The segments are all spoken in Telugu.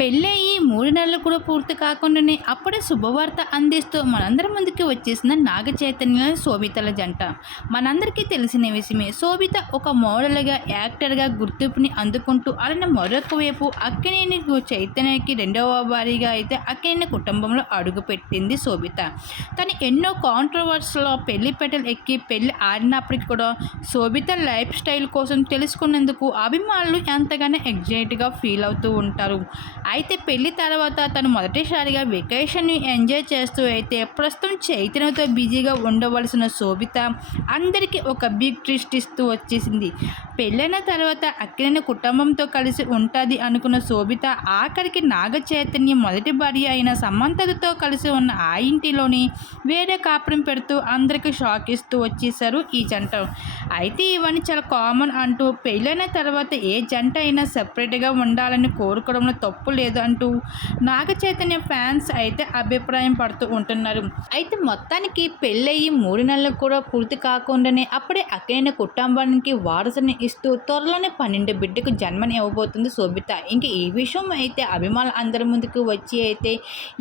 పెళ్ళయి 3 నెలలు కూడా పూర్తి కాకుండానే అప్పుడే శుభవార్త అందిస్తూ మనందరి ముందుకి వచ్చేసిన నాగ చైతన్య, శోభితల జంట. మనందరికీ తెలిసిన విషయమే. శోభిత ఒక మోడల్‌గా, యాక్టర్‌గా గుర్తింపుని అందుకుంటూ అలానే మరొక వైపు అక్కినేని చైతన్యకి రెండవ భార్యగా అయితే అక్కినేని కుటుంబంలో అడుగుపెట్టింది శోభిత. తను ఎన్నో కాంట్రోవర్సీ‌లో పెళ్లి పీటలు ఎక్కి పెళ్లి ఆడినప్పటికి కూడా శోభిత లైఫ్ స్టైల్ కోసం తెలుసుకున్నందుకు అభిమానులు ఎంతగానో ఎక్సైట్‌గా ఫీల్ అవుతూ ఉంటారు. అయితే పెళ్లి తర్వాత తను మొదటిసారిగా వెకేషన్‌ని ఎంజాయ్ చేస్తూ అయితే ప్రస్తుతం చైతన్యతో బిజీగా ఉండవలసిన శోభిత అందరికీ ఒక బిగ్ ట్విస్ట్ ఇస్తూ వచ్చేసింది. పెళ్ళైన తర్వాత అక్కినేని కుటుంబంతో కలిసి ఉంటాది అనుకున్న శోభిత ఆఖరికి నాగ చైతన్య మొదటి భార్య అయిన సమంతతో కలిసి ఉన్న ఆ ఇంటిలోని వేరే కాపురం పెడుతూ అందరికీ షాక్ ఇస్తూ వచ్చేశారు ఈ జంట. అయితే ఇవన్నీ చాలా కామన్ అంటూ పెళ్ళైన తర్వాత ఏ జంట అయినా సెపరేట్‌గా ఉండాలని కోరుకోవడంలో తప్పు లేదు అంటూ నాగ చైతన్య ఫ్యాన్స్ అయితే అభిప్రాయం పడుతూ ఉంటున్నారు. అయితే మొత్తానికి పెళ్ళయి 3 నెలలు కూడా పూర్తి కాకుండానే అప్పుడే అక్కినేని కుటుంబానికి వారసుని ఇస్తూ త్వరలోనే 12 బిడ్డకు జన్మని ఇవ్వబోతుంది శోభిత. ఇంక ఈ విషయం అయితే అభిమానులు అందరి ముందుకు వచ్చి అయితే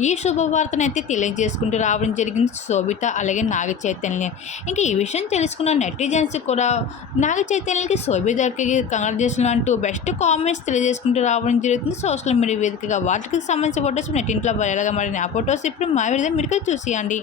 ఈ శుభవార్తను అయితే తెలియజేసుకుంటూ రావడం జరిగింది శోభిత అలాగే నాగ చైతన్య. ఇంక ఈ విషయం తెలుసుకున్న నెటిజన్స్ కూడా నాగ చైతన్యకి, శోభితకి కంగ్రాచులేషన్లు అంటూ బెస్ట్ కామెంట్స్ తెలియజేసుకుంటూ రావడం జరుగుతుంది సోషల్ మీడియా వేదికగా. వాటికి సంబంధించిన ఫొటోస్ నెట్టింట్లో వైరల్‌గా మారిన ఆ ఫొటోస్ ఇప్పుడు మా వీడియో మీరు చూసేయండి.